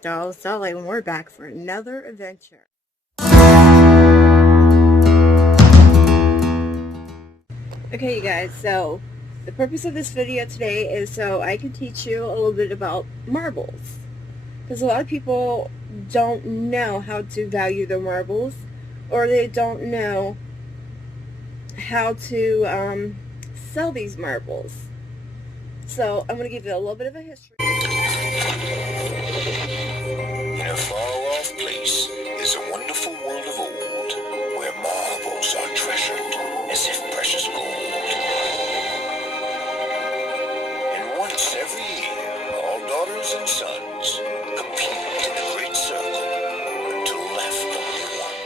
Crystal, Sully, and we're back for another adventure. Okay, you guys, so the purpose of this video today is so I can teach you a little bit about marbles. Because a lot of people don't know how to value their marbles, or they don't know how to sell these marbles. So I'm going to give you a little bit of a history. In a far-off place is a wonderful world of old, where marbles are treasured as if precious gold. And once every year, all daughters and sons compete in the great circle until left only one.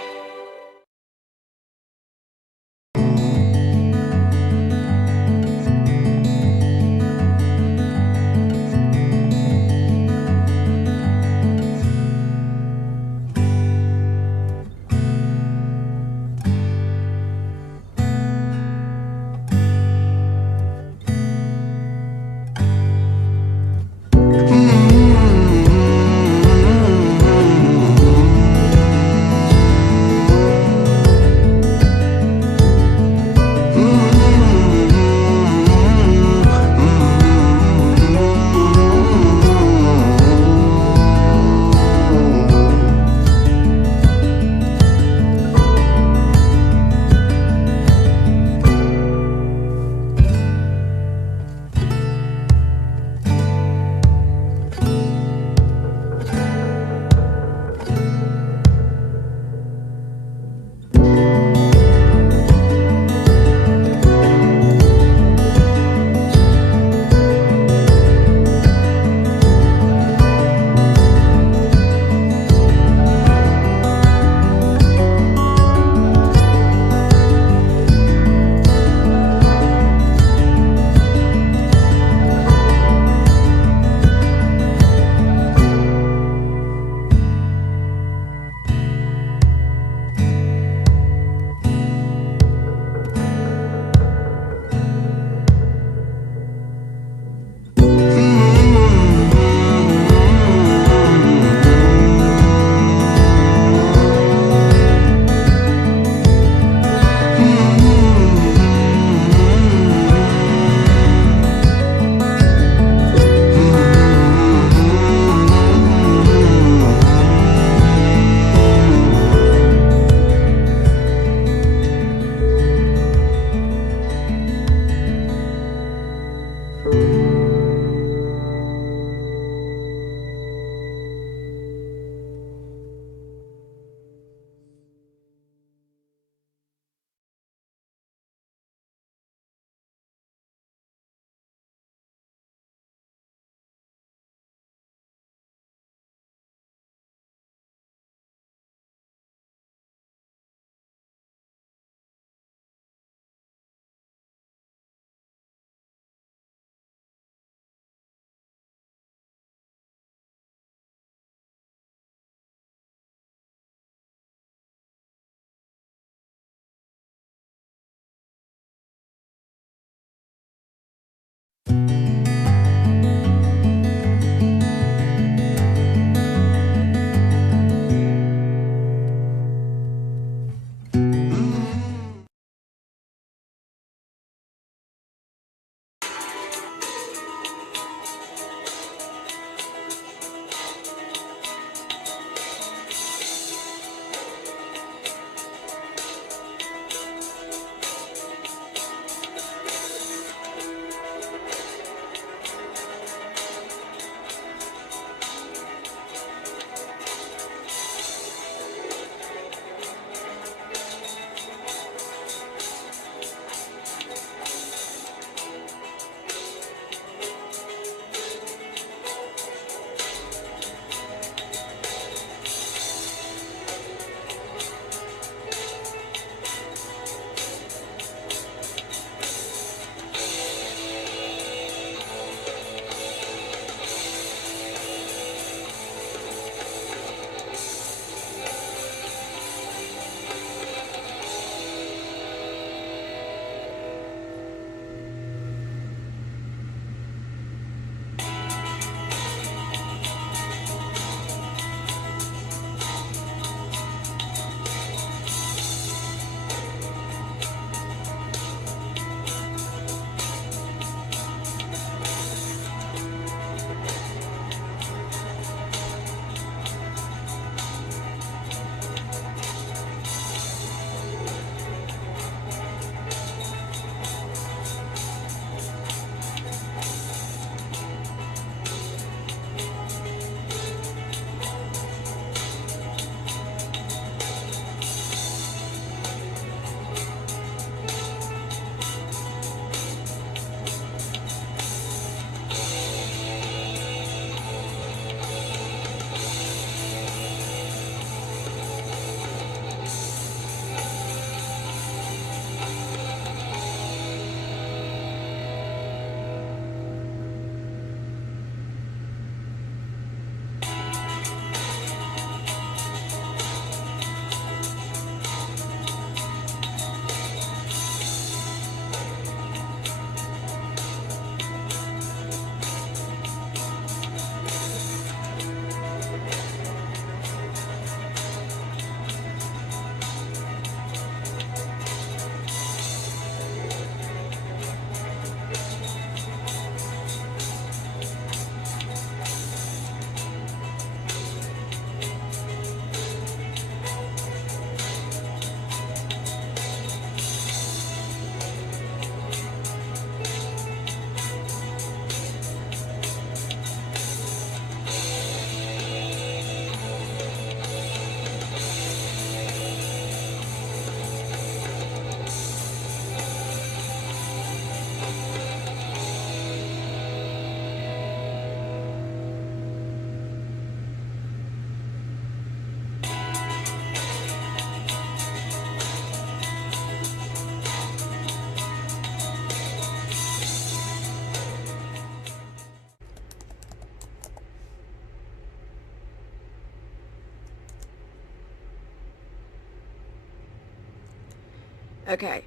Okay,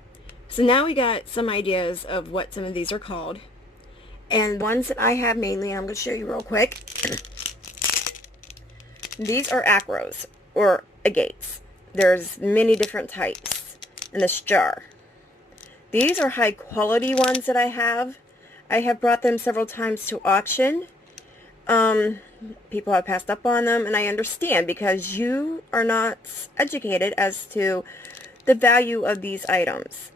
so now we got some ideas of what some of these are called. And ones that I have mainly, I'm going to show you real quick. These are Acros, or agates. There's many different types in this jar. These are high quality ones that I have. I have brought them several times to auction. People have passed up on them, and I understand because you are not educated as to the value of these items.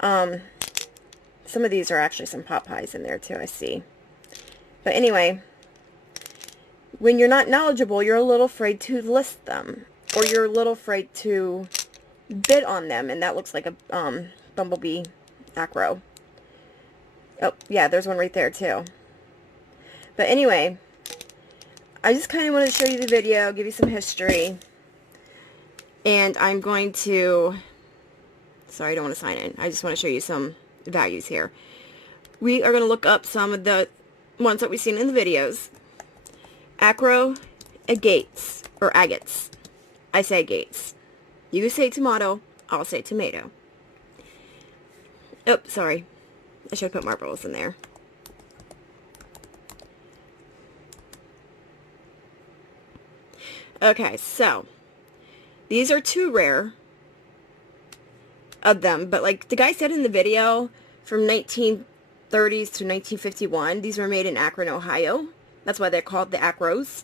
Some of these are actually some pot pies in there too, I see. But anyway, when you're not knowledgeable, you're a little afraid to list them, or you're a little afraid to bid on them, and that looks like a bumblebee acro. Oh, yeah, there's one right there too. But anyway, I just kind of wanted to show you the video, give you some history, and I'm going to, sorry, I don't want to sign in. I just want to show you some values here. We are going to look up some of the ones that we've seen in the videos. Acro agates, or agates. I say agates. You say tomato, I'll say tomato. Oh, sorry. I should have put marbles in there. Okay, so these are too rare of them, but like the guy said in the video, from 1930s to 1951, these were made in Akron, Ohio. That's why they're called the Acros.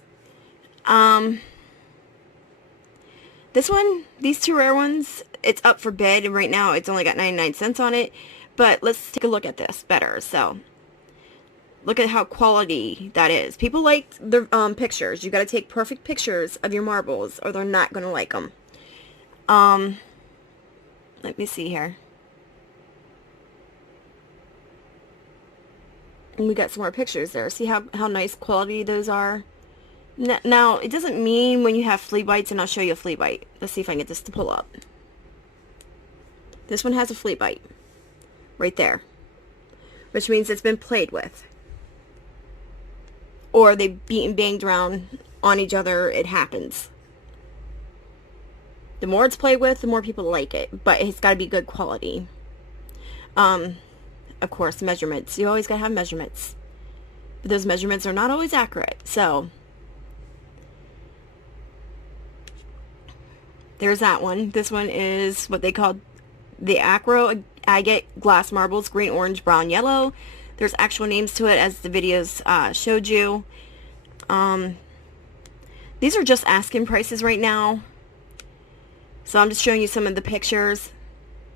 This one, these two rare ones, it's up for bid, and right now it's only got 99 cents on it. But let's take a look at this better. So, look at how quality that is. People like the pictures. You got to take perfect pictures of your marbles, or they're not going to like them. Let me see here. And we got some more pictures there. See how nice quality those are? Now, it doesn't mean when you have flea bites, and I'll show you a flea bite. Let's see if I can get this to pull up. This one has a flea bite. Right there. Which means it's been played with. Or they beat and banged around on each other. It happens. The more it's played with, the more people like it. But it's got to be good quality. Of course, measurements. You always got to have measurements. But those measurements are not always accurate. So, there's that one. This one is what they call the Acro agate glass marbles, green, orange, brown, yellow. There's actual names to it, as the videos showed you. These are just asking prices right now. So I'm just showing you some of the pictures,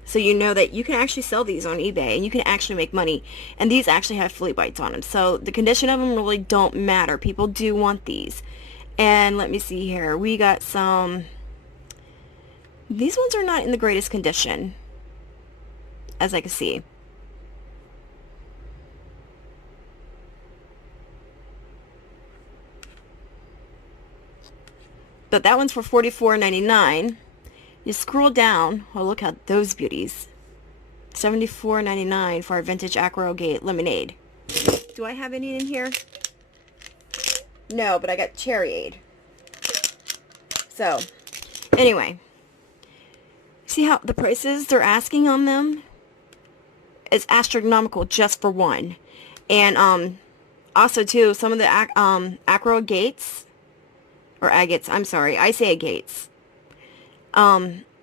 so you know that you can actually sell these on eBay, and you can actually make money. And these actually have flea bites on them. So the condition of them really don't matter. People do want these. And let me see here. We got some... These ones are not in the greatest condition, as I can see. But that one's for $44.99. You scroll down. Oh, look at those beauties. $74.99 for our vintage Acro Gate lemonade. Do I have any in here? No, but I got Cherryade. So, anyway. See how the prices they're asking on them? It's astronomical just for one. And also too, some of the Acro Gates, or agates, I'm sorry, I say agates.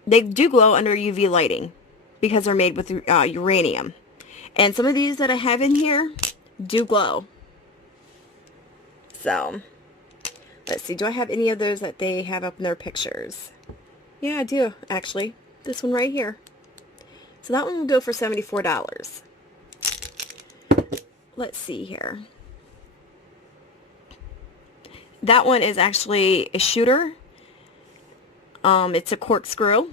They do glow under UV lighting because they're made with uranium. And some of these that I have in here do glow. So, let's see, do I have any of those that they have up in their pictures? Yeah, I do, actually. This one right here. So that one will go for $74. Let's see here. That one is actually a shooter. It's a corkscrew.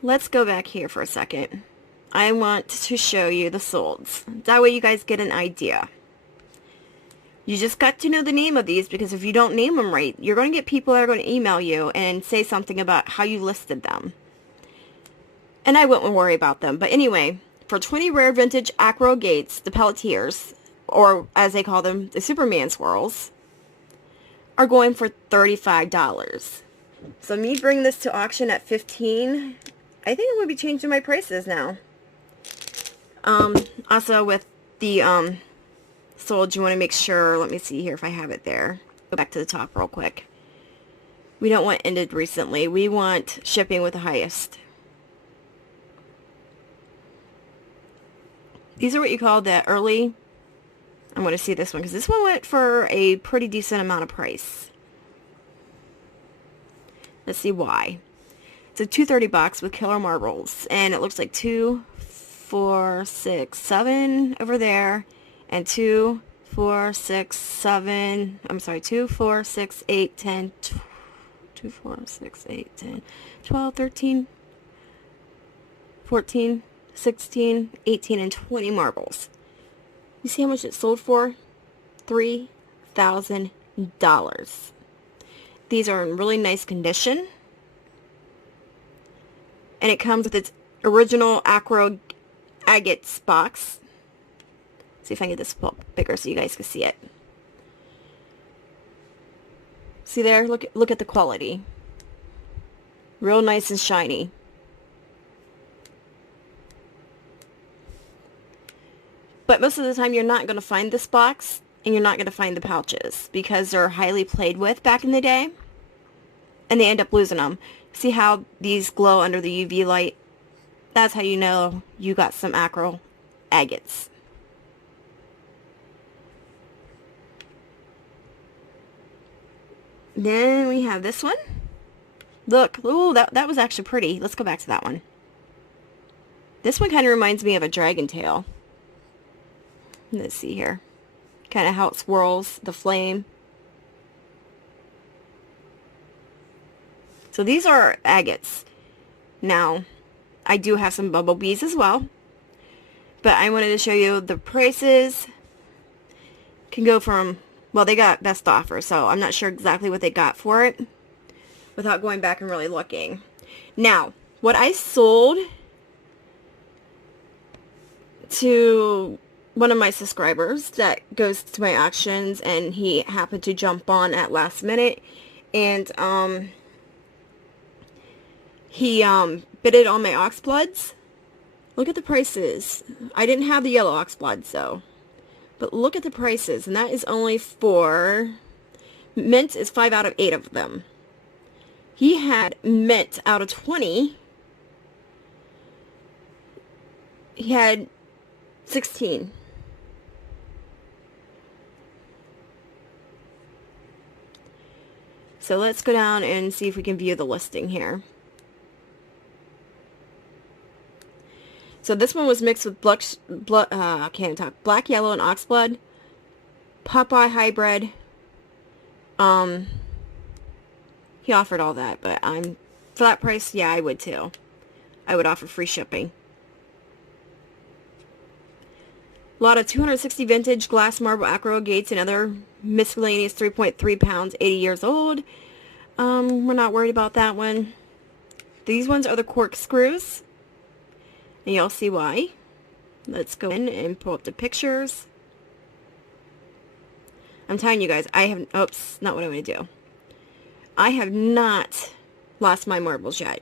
Let's go back here for a second. I want to show you the solds. That way you guys get an idea. You just got to know the name of these, because if you don't name them right, you're going to get people that are going to email you and say something about how you listed them. And I wouldn't worry about them. But anyway, for 20 rare vintage Acro Gates, the Pelletiers, or as they call them, the Superman swirls, are going for $35. So me bringing this to auction at 15, I think I'm going to be changing my prices now. Also with the sold, you want to make sure, let me see here if I have it there. Go back to the top real quick. We don't want ended recently. We want shipping with the highest. These are what you call the early. I'm going to see this one because this one went for a pretty decent amount of price. Let's see why. It's a 230 box with killer marbles, and it looks like 2, 4, 6, 7 over there, and 2, 4, 6, 7. I'm sorry, 2, 4, 6, 8, 10, 2, 4, 6, 8, 10, 12, 13, 14, 16, 18, and 20 marbles. You see how much it sold for? $3,000. These are in really nice condition. And it comes with its original Acro agates box. See if I can get this bigger so you guys can see it. See there? Look at the quality. Real nice and shiny. But most of the time you're not going to find this box, and you're not going to find the pouches because they're highly played with back in the day, and they end up losing them. See how these glow under the UV light? That's how you know you got some Acro agates. Then we have this one. Look, ooh, that was actually pretty. Let's go back to that one. This one kind of reminds me of a dragon tail. Let's see here. Kind of how it swirls, the flame. So these are agates. Now, I do have some bumblebees as well. But I wanted to show you the prices. Can go from, well, they got best offer, so I'm not sure exactly what they got for it without going back and really looking. Now, what I sold to one of my subscribers that goes to my auctions, and he happened to jump on at last minute, and he bidded on my oxbloods. Look at the prices. I didn't have the yellow oxbloods though, but look at the prices, and that is only for mint is 5 out of 8 of them. He had mint out of 20. He had 16. So let's go down and see if we can view the listing here. So this one was mixed with black, yellow, and oxblood. Popeye hybrid. He offered all that, but for that price, yeah, I would too. I would offer free shipping. A lot of 260 vintage glass marble Acro gates and other miscellaneous 3.3 pounds, 80 years old. We're not worried about that one. These ones are the corkscrews, and you'll see why. Let's go in and pull up the pictures. I'm telling you guys, oops, not what I want to do. I have not lost my marbles yet.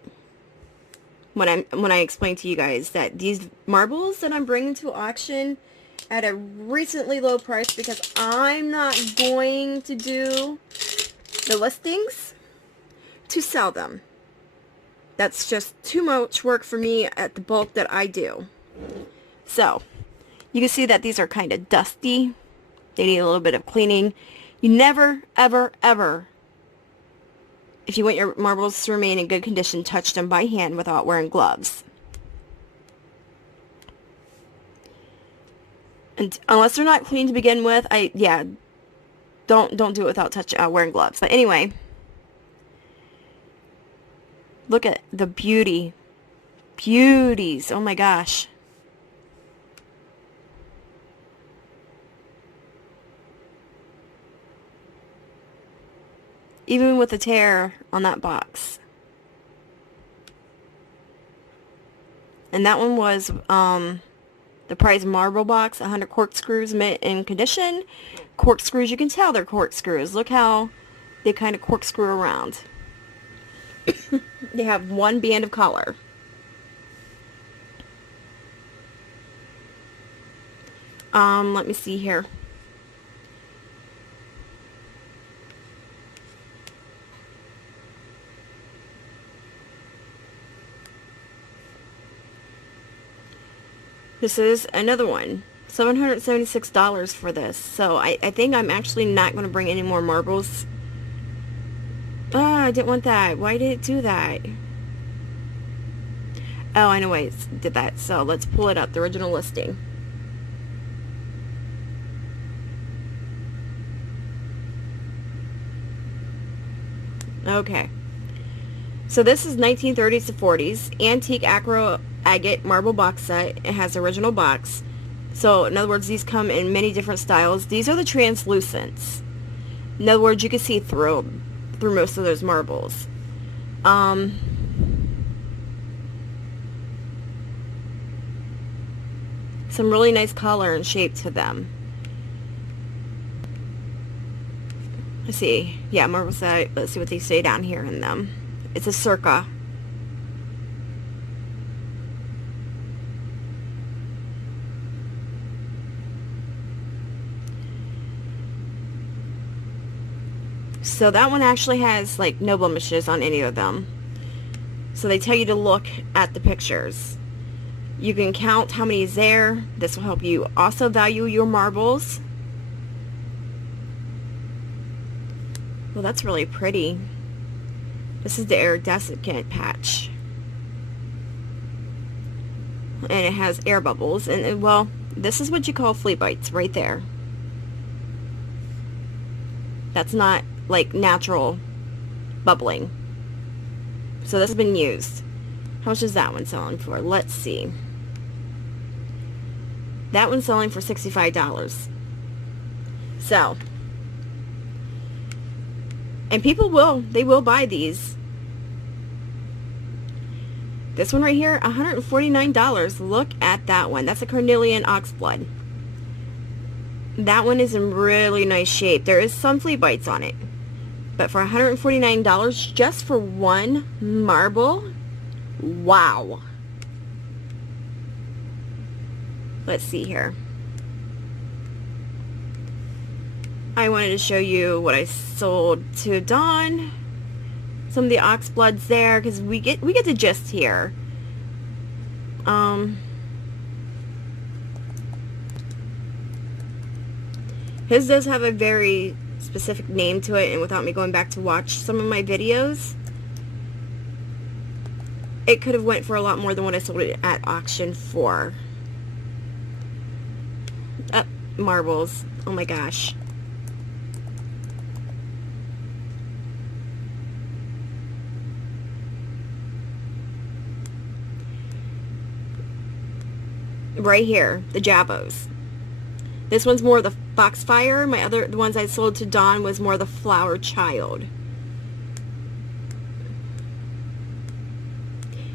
When I explain to you guys that these marbles that I'm bringing to auction at a recently low price, because I'm not going to do the listings to sell them. That's just too much work for me at the bulk that I do. So you can see that these are kind of dusty. They need a little bit of cleaning. You never, ever, ever, if you want your marbles to remain in good condition, touch them by hand without wearing gloves. And unless they're not clean to begin with, don't do it without wearing gloves. But anyway, look at the beauties. Oh my gosh. Even with the tear on that box. And that one was the prize marble box, 100 corkscrews, mint in condition. Corkscrews, you can tell they're corkscrews. Look how they kind of corkscrew around. They have one band of color. Let me see here. This is another one. $776 for this. So I think I'm actually not going to bring any more marbles. I didn't want that. Why did it do that? Oh, I know why it did that. So let's pull it up, the original listing. Okay. So this is 1930s to 40s. Antique Acro agate marble box set. It has original box. So in other words, these come in many different styles. These are the translucents. In other words, you can see through most of those marbles. Some really nice color and shape to them. Let's see. Yeah, marble set. Let's see what they say down here in them. It's a circa. So that one actually has like no blemishes on any of them. So they tell you to look at the pictures. You can count how many is there. This will help you also value your marbles. Well, that's really pretty. This is the iridescent patch. And it has air bubbles. And well, this is what you call flea bites right there. That's not like natural bubbling. So this has been used. How much is that one selling for? Let's see. That one's selling for $65. So, and people they will buy these. This one right here, $149. Look at that one. That's a carnelian oxblood. That one is in really nice shape. There is some flea bites on it. But for $149 just for one marble, wow. Let's see here. I wanted to show you what I sold to Dawn. Some of the oxbloods there, because we get the gist here. His does have a very specific name to it, and without me going back to watch some of my videos, it could have went for a lot more than what I sold it at auction for. Marbles. Oh my gosh. Right here, the Jabos. This one's more the Foxfire. The ones I sold to Dawn was more the Flower Child.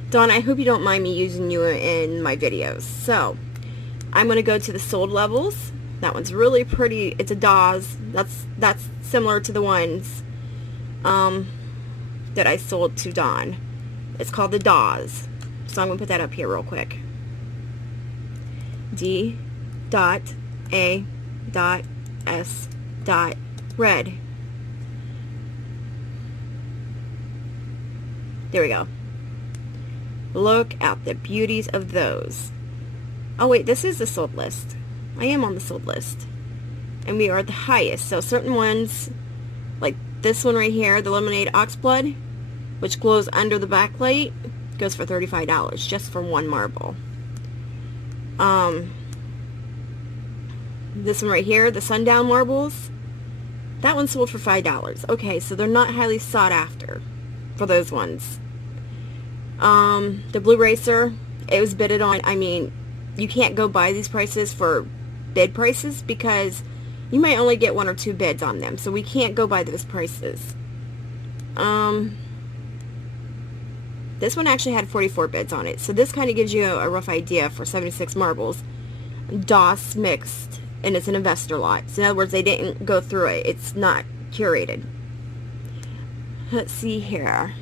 Dawn, I hope you don't mind me using you in my videos. So, I'm going to go to the sold levels. That one's really pretty. It's a Dawes. That's similar to the ones that I sold to Dawn. It's called the Dawes. So I'm going to put that up here real quick. D.A.S.red. There we go. Look at the beauties of those. Oh wait, this is the sold list. I am on the sold list. And we are at the highest. So certain ones, like this one right here, the Lemonade Oxblood, which glows under the backlight, goes for $35 just for one marble. This one right here, the Sundown Marbles, that one sold for $5. Okay, so they're not highly sought after for those ones. The Blue Racer, it was bidded on. I mean, you can't go buy these prices for bid prices because you might only get 1 or 2 bids on them. So we can't go by those prices. This one actually had 44 bids on it. So this kind of gives you a rough idea for 76 marbles. DOS mixed, and it's an investor lot. So in other words, they didn't go through it. It's not curated. Let's see here.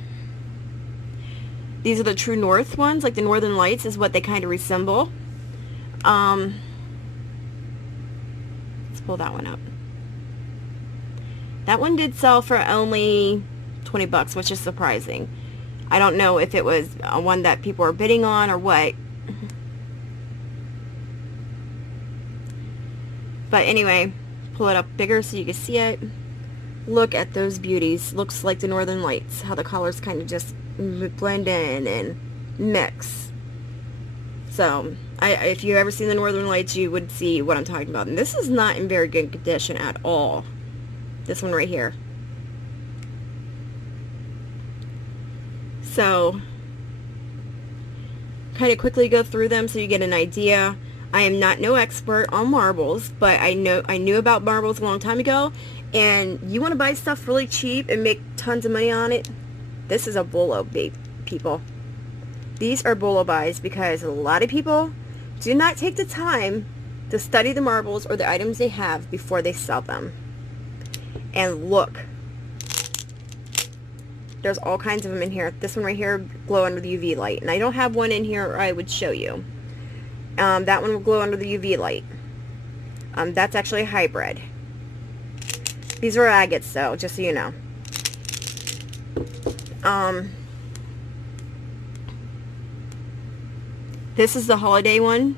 These are the true north ones, like the northern lights is what they kind of resemble. Let's pull that one up. That one did sell for only 20 bucks, which is surprising. I don't know if it was one that people were bidding on or what. But anyway, pull it up bigger so you can see it. Look at those beauties. Looks like the northern lights, how the colors kind of just blend in and mix. So, if you've ever seen the northern lights, you would see what I'm talking about. And this is not in very good condition at all. This one right here. So, kind of quickly go through them so you get an idea. I am not no expert on marbles, but I knew about marbles a long time ago. And you want to buy stuff really cheap and make tons of money on it? This is a bolo, people. These are bolo buys because a lot of people do not take the time to study the marbles or the items they have before they sell them. And look. There's all kinds of them in here. This one right here glow under the UV light. And I don't have one in here or I would show you. That one will glow under the UV light. That's actually a hybrid. These are agates though, just so you know. This is the holiday one.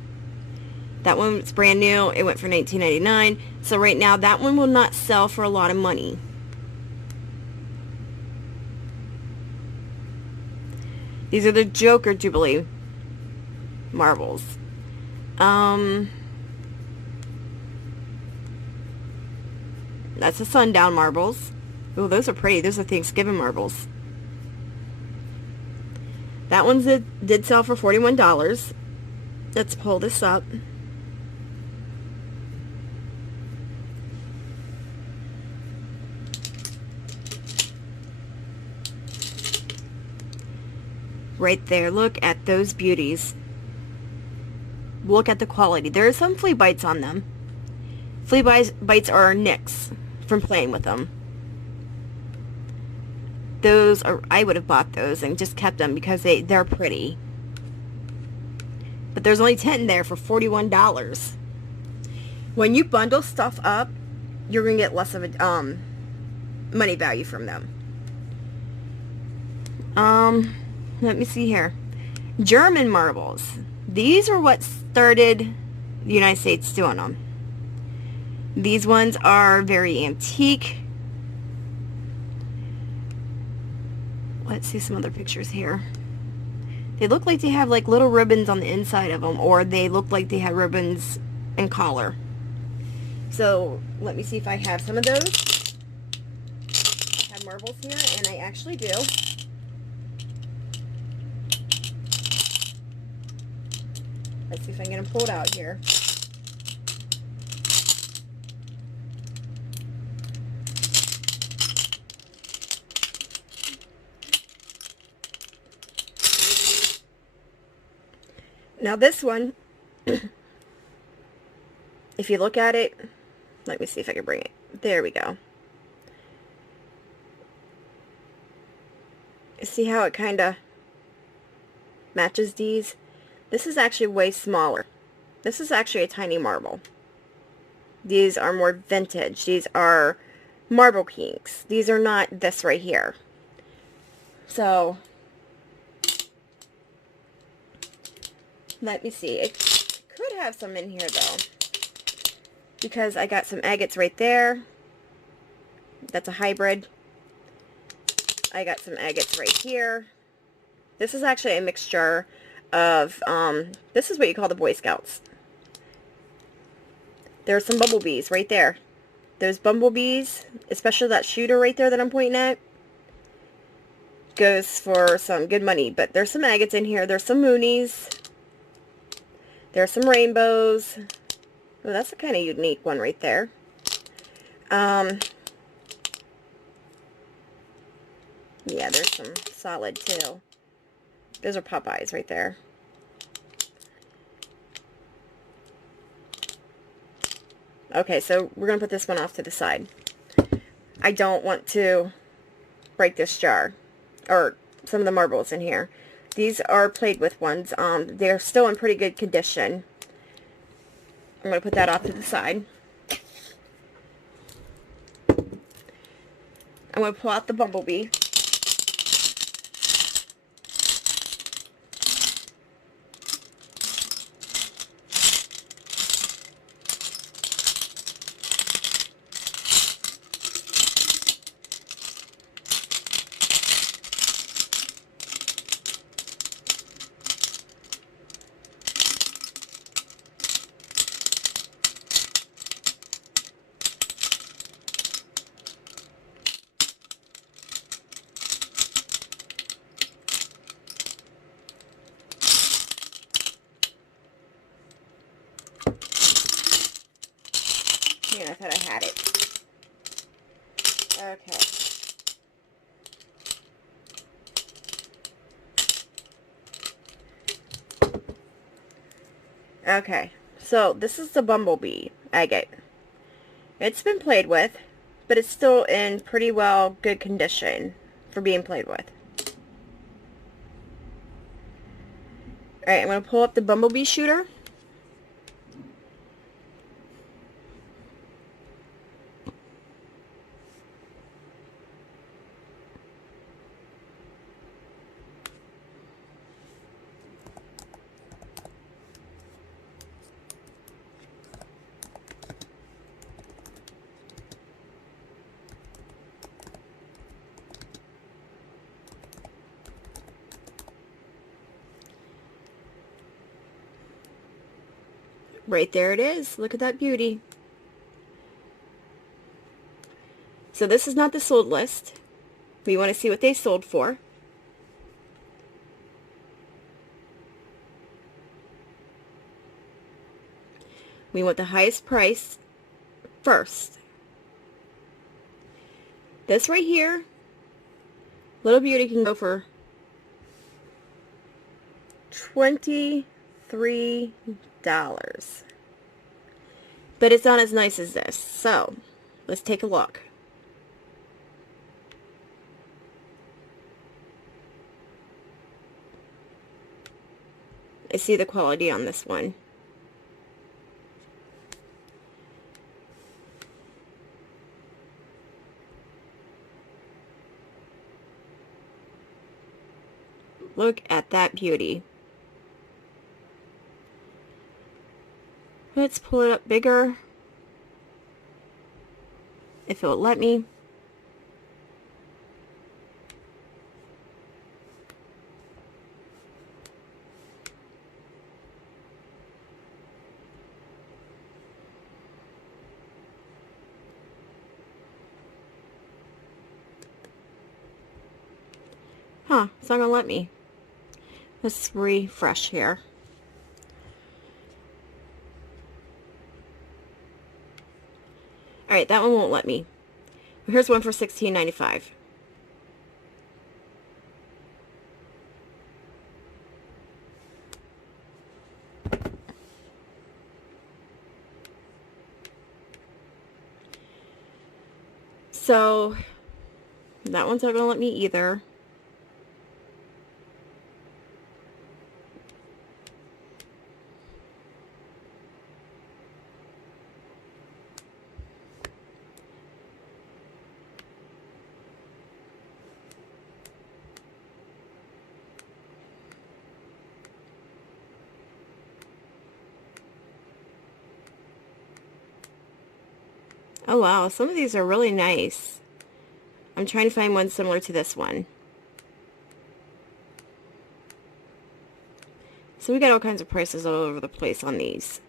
That one is brand new. It went for $19.99. So right now that one will not sell for a lot of money. These are the Joker Jubilee marbles. That's the sundown marbles. Oh, those are pretty. Those are Thanksgiving marbles. That one did sell for $41. Let's pull this up. Right there. Look at those beauties. Look at the quality. There are some flea bites on them. Flea bites are nicks from playing with them. Those are, I would have bought those and just kept them because they're pretty. But there's only 10 there for $41. When you bundle stuff up, you're going to get less of a money value from them. Let me see here. German marbles. These are what started the United States doing them. These ones are very antique. Let's see some other pictures here. They look like they have like little ribbons on the inside of them, or they look like they have ribbons and collar. So let me see if I have some of those. I have marbles here, and I actually do. Let's see if I can get them pulled out here. Now this one, if you look at it, let me see if I can bring it. There we go. See how it kind of matches these? This is actually way smaller. This is actually a tiny marble. These are more vintage. These are Marble Kings. These are not this right here. So, let me see. It could have some in here though, because I got some agates right there. That's a hybrid. I got some agates right here. This is actually a mixture of, this is what you call the Boy Scouts. There's some bumblebees right there. Those bumblebees, especially that shooter right there that I'm pointing at, goes for some good money. But there's some agates in here. There's some moonies. There's some rainbows. Oh, that's a kind of unique one right there. Yeah, there's some solid too. Those are Popeyes right there. Okay, so we're going to put this one off to the side. I don't want to break this jar, or some of the marbles in here. These are played with ones. They're still in pretty good condition. I'm going to put that off to the side. I'm going to pull out the bumblebee. Yeah, I thought I had it. Okay. Okay, so this is the bumblebee agate. It's been played with, but it's still in pretty well good condition for being played with. Alright, I'm going to pull up the bumblebee shooter. Right there it is. Look at that beauty. So this is not the sold list. We want to see what they sold for. We want the highest price first. This right here, little beauty can go for $23. But it's not as nice as this. So, let's take a look. I see the quality on this one. Look at that beauty. Let's pull it up bigger, if it'll let me. Huh, it's not gonna let me. Let's refresh here. Alright, that one won't let me. Here's one for $16.95. So, that one's not going to let me either. Oh wow, some of these are really nice. I'm trying to find one similar to this one. So we got all kinds of prices all over the place on these.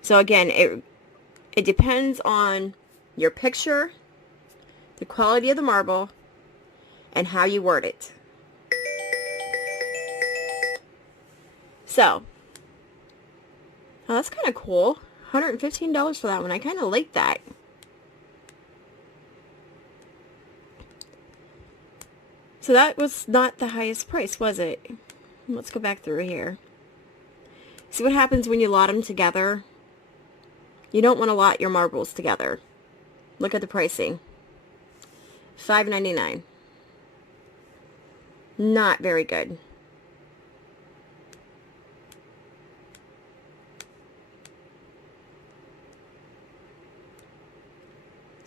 So again, it depends on your picture, the quality of the marble, and how you word it. So, oh, that's kind of cool. $115 for that one. I kind of like that. So that was not the highest price, was it? Let's go back through here. See what happens when you lot them together? You don't want to lot your marbles together. Look at the pricing. $5.99. Not very good.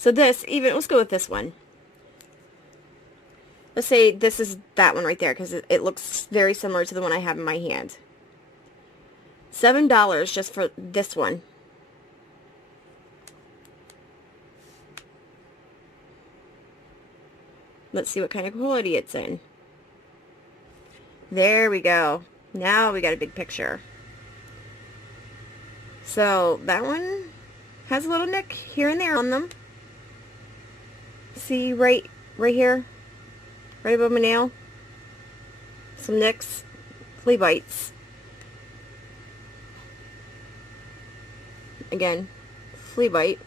So this, even, let's go with this one. Let's say this is that one right there, because it looks very similar to the one I have in my hand. $7 just for this one. Let's see what kind of quality it's in. There we go. Now we got a big picture. So that one has a little nick here and there on them. See right here, right above my nail. Some nicks, flea bites. Again, flea bite.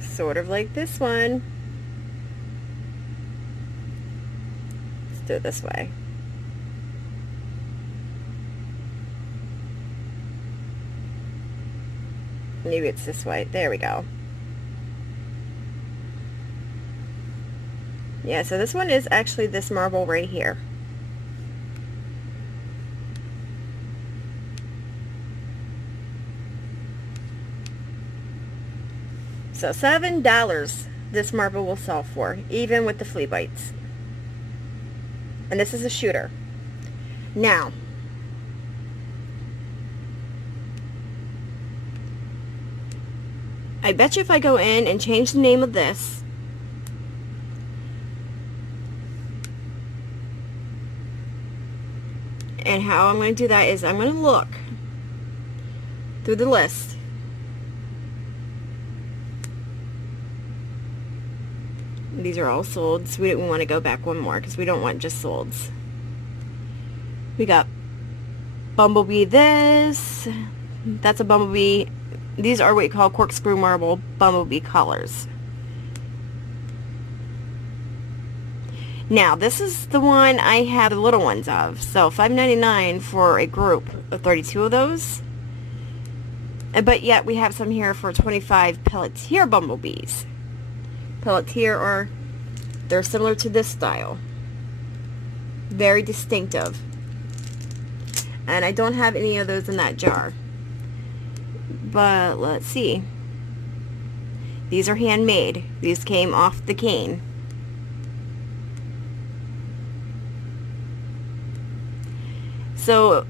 Sort of like this one. Let's do it this way. Maybe it's this way. There we go. Yeah, so this one is actually this marble right here. So $7 this marble will sell for, even with the flea bites. And this is a shooter. Now, I bet you if I go in and change the name of this, and how I'm going to do that is I'm going to look through the list. These are all solds. So we want to go back one more because we don't want just solds. We got Bumblebee this. That's a Bumblebee. These are what you call corkscrew marble Bumblebee colors. Now, this is the one I have the little ones of. So $5.99 for a group of 32 of those. But yet we have some here for 25 Pelletier Bumblebees. Pelletier are, they're similar to this style. Very distinctive. And I don't have any of those in that jar. But let's see. These are handmade. These came off the cane. So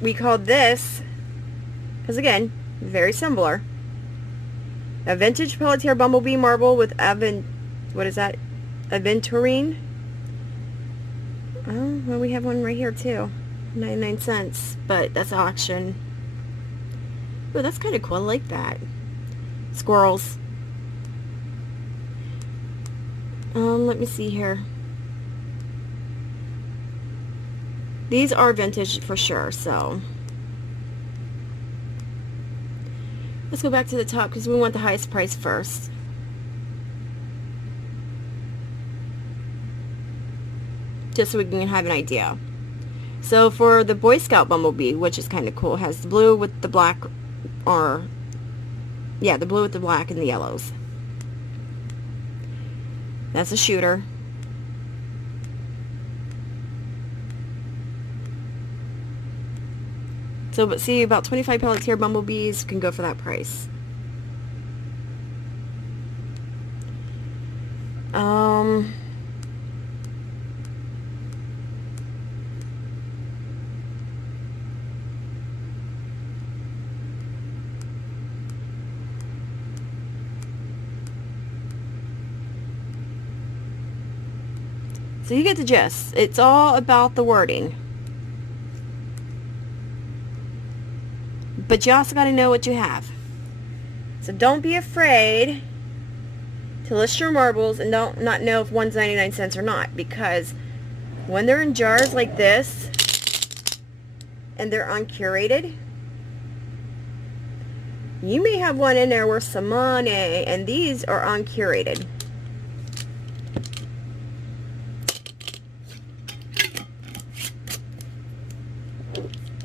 we called this, because again, very similar. A vintage Pelletier Bumblebee marble with what is that? Aventurine. Oh, well, we have one right here too. 99 cents, but that's auction. Oh, that's kind of cool. I like that. Squirrels. Let me see here. These are vintage for sure, so let's go back to the top because we want the highest price first. Just so we can have an idea. So for the Boy Scout Bumblebee, which is kind of cool, has the blue with the black, or yeah, the blue with the black and the yellows. That's a shooter. So, but see, about 25 Pelletier Bumblebees can go for that price. So you get the gist. It's all about the wording. But you also got to know what you have. So don't be afraid to list your marbles and don't not know if one's 99 cents or not, because when they're in jars like this and they're uncurated, you may have one in there worth some money, and these are uncurated.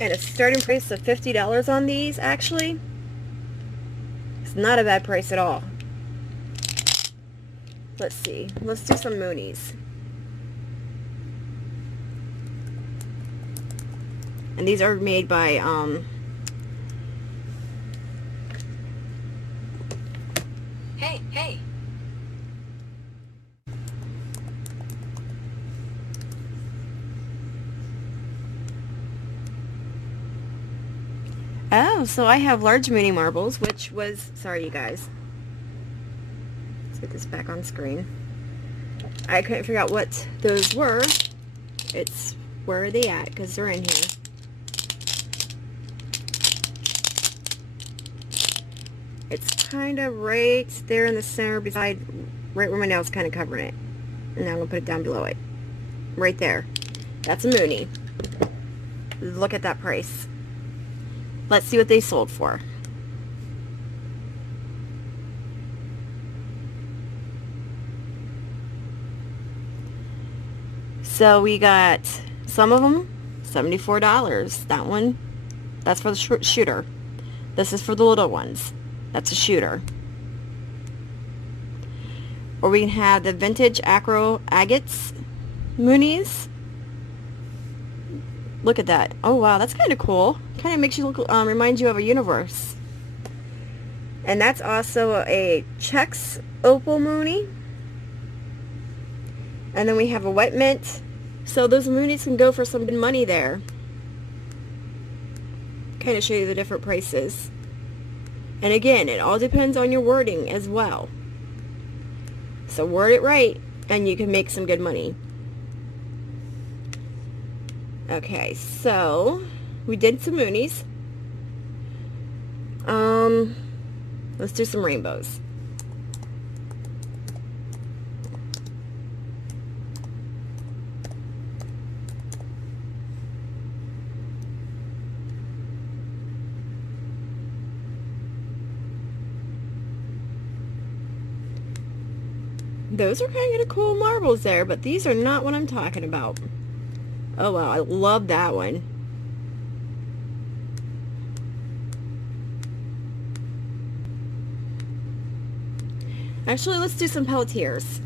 And a starting price of $50 on these, actually, it's not a bad price at all. Let's see. Let's do some Moonies. And these are made by, Hey. oh, so I have large mini marbles, which was, sorry you guys. Let's get this back on screen. I couldn't figure out what those were. It's, where are they at? Because they're in here. It's kind of right there in the center beside, right where my nail's kind of covering it. And now I'm going to put it down below it. Right there. That's a Mooney. Look at that price. Let's see what they sold for. So we got some of them, $74. That one, that's for the shooter. This is for the little ones. That's a shooter. Or we can have the vintage Acro agates Moonies. Look at that. Oh wow, that's kind of cool. Kind of makes you look, reminds you of a universe. And that's also a Chex Opal Mooney. And then we have a wet mint. So those Moonies can go for some good money there. Kind of show you the different prices. And again, it all depends on your wording as well. So word it right, and you can make some good money. Okay, so we did some Moonies. Let's do some rainbows. Those are kind of cool marbles there, but these are not what I'm talking about. Oh wow, I love that one. Actually, let's do some Pelletiers.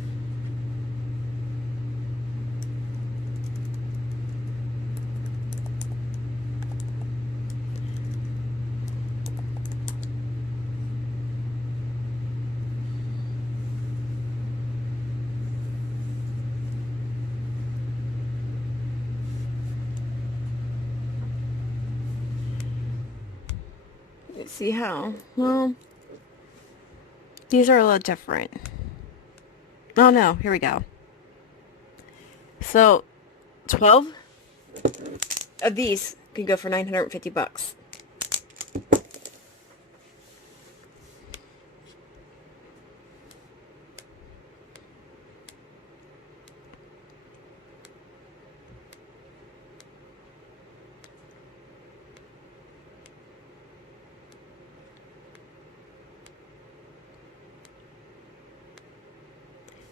Let's see how. Well, these are a little different. Oh no, here we go. So, 12 of these can go for 950 bucks.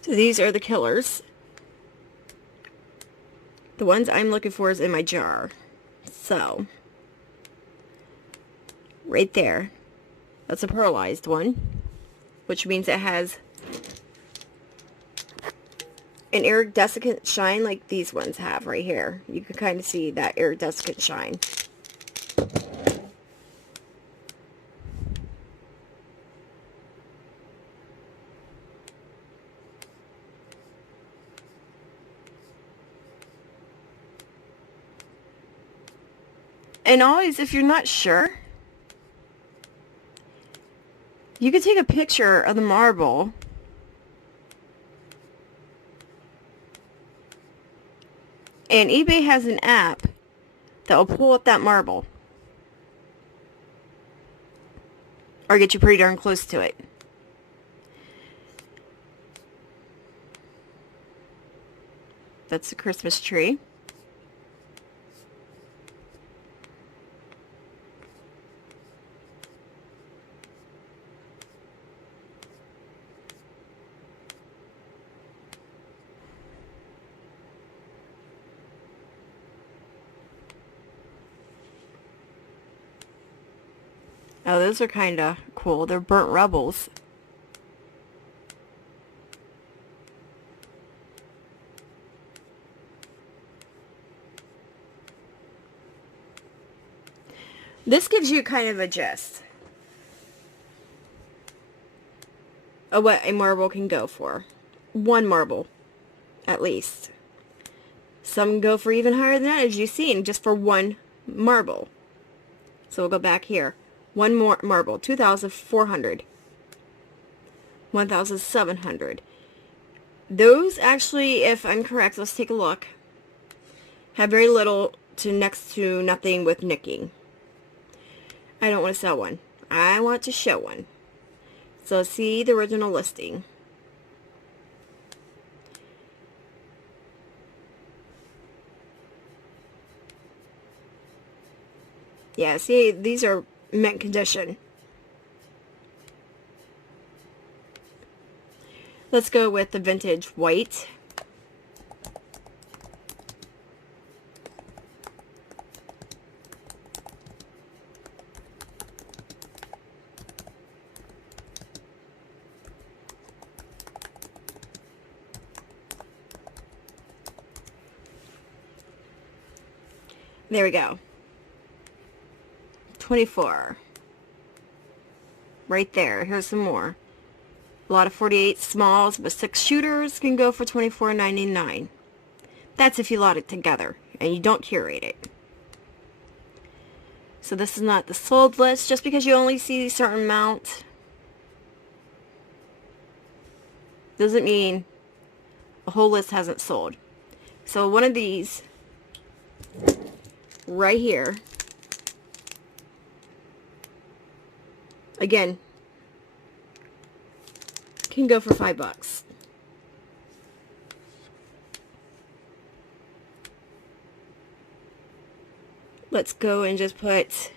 So these are the killers. The ones I'm looking for is in my jar. So, right there. That's a pearlized one, which means it has an iridescent shine like these ones have right here. You can kind of see that iridescent shine. And always, if you're not sure, you can take a picture of the marble and eBay has an app that will pull up that marble or get you pretty darn close to it. That's the Christmas tree. Oh, those are kind of cool. They're burnt rubbles. This gives you kind of a gist of what a marble can go for. One marble, at least. Some go for even higher than that, as you've seen, just for one marble. So we'll go back here. One more marble, 2,400. 1,700. Those actually, if I'm correct, let's take a look, have very little to next to nothing with nicking. I don't want to sell one. I want to show one. So see the original listing. Yeah, see, these are mint condition. Let's go with the vintage white. There we go. 24. Right there. Here's some more. A lot of 48 smalls, but 6 shooters can go for $24.99. That's if you lot it together and you don't curate it. So this is not the sold list. Just because you only see a certain amount doesn't mean a whole list hasn't sold. So one of these right here, again, can go for $5. Let's go and just put,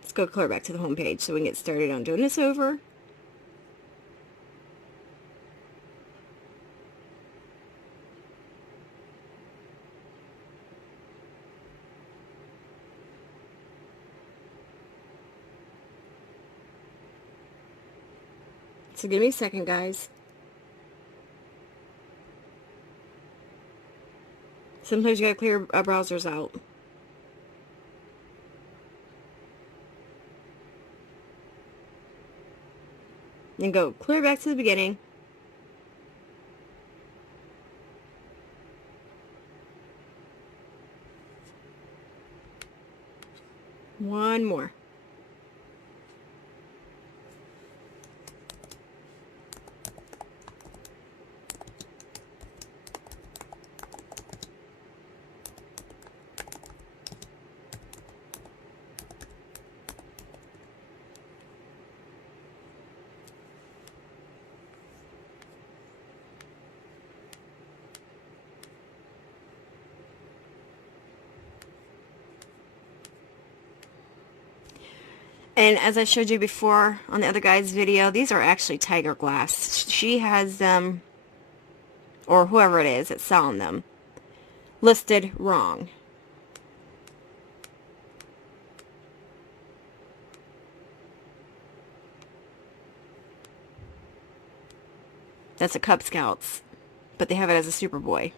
let's go clear back to the home page so we can get started on doing this over. So give me a second, guys. Sometimes you gotta clear browsers out. Then go clear back to the beginning. One more. And as I showed you before on the other guy's video, these are actually Tiger Glass. She has them, or whoever it is that's selling them, listed wrong. That's a Cub Scouts, but they have it as a Superboy.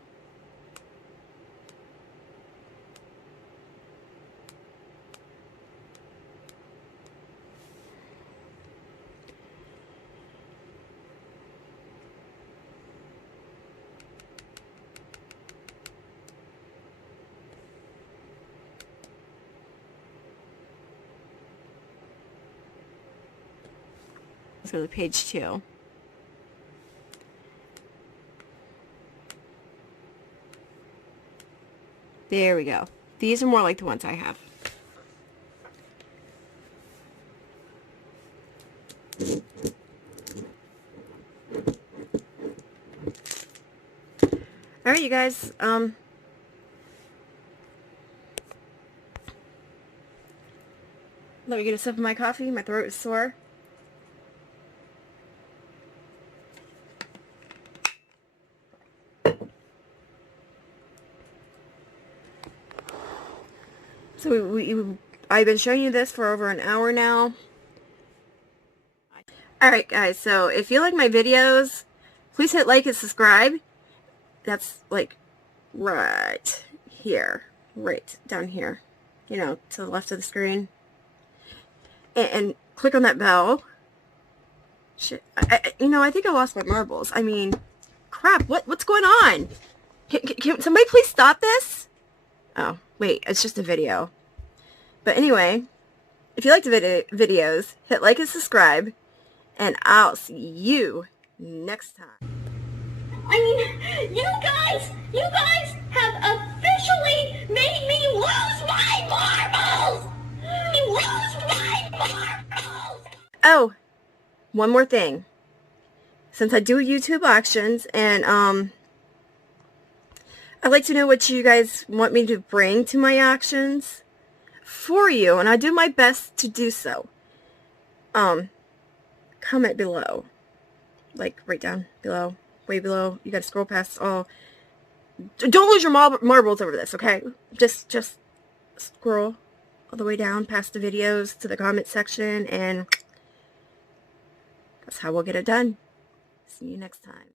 Let's go to page 2. There we go. These are more like the ones I have. Alright, you guys, let me get a sip of my coffee. My throat is sore. So I've been showing you this for over an hour now. Alright guys, so if you like my videos, please hit like and subscribe. That's like right here. right down here, you know, to the left of the screen, and click on that bell. Shit, you know, I think I lost my marbles. I mean, crap, what's going on? Can somebody please stop this? Oh, wait, it's just a video. But anyway, if you like the videos, hit like and subscribe, and I'll see you next time. I mean, you guys have officially made me lose my marbles! Lose my marbles! Oh, one more thing. Since I do YouTube auctions, and I'd like to know what you guys want me to bring to my auctions for you, and I do my best to do so. Comment below, like right down below, way below. You gotta scroll past all. Don't lose your marbles over this, okay? Just scroll all the way down past the videos to the comment section, and that's how we'll get it done. See you next time.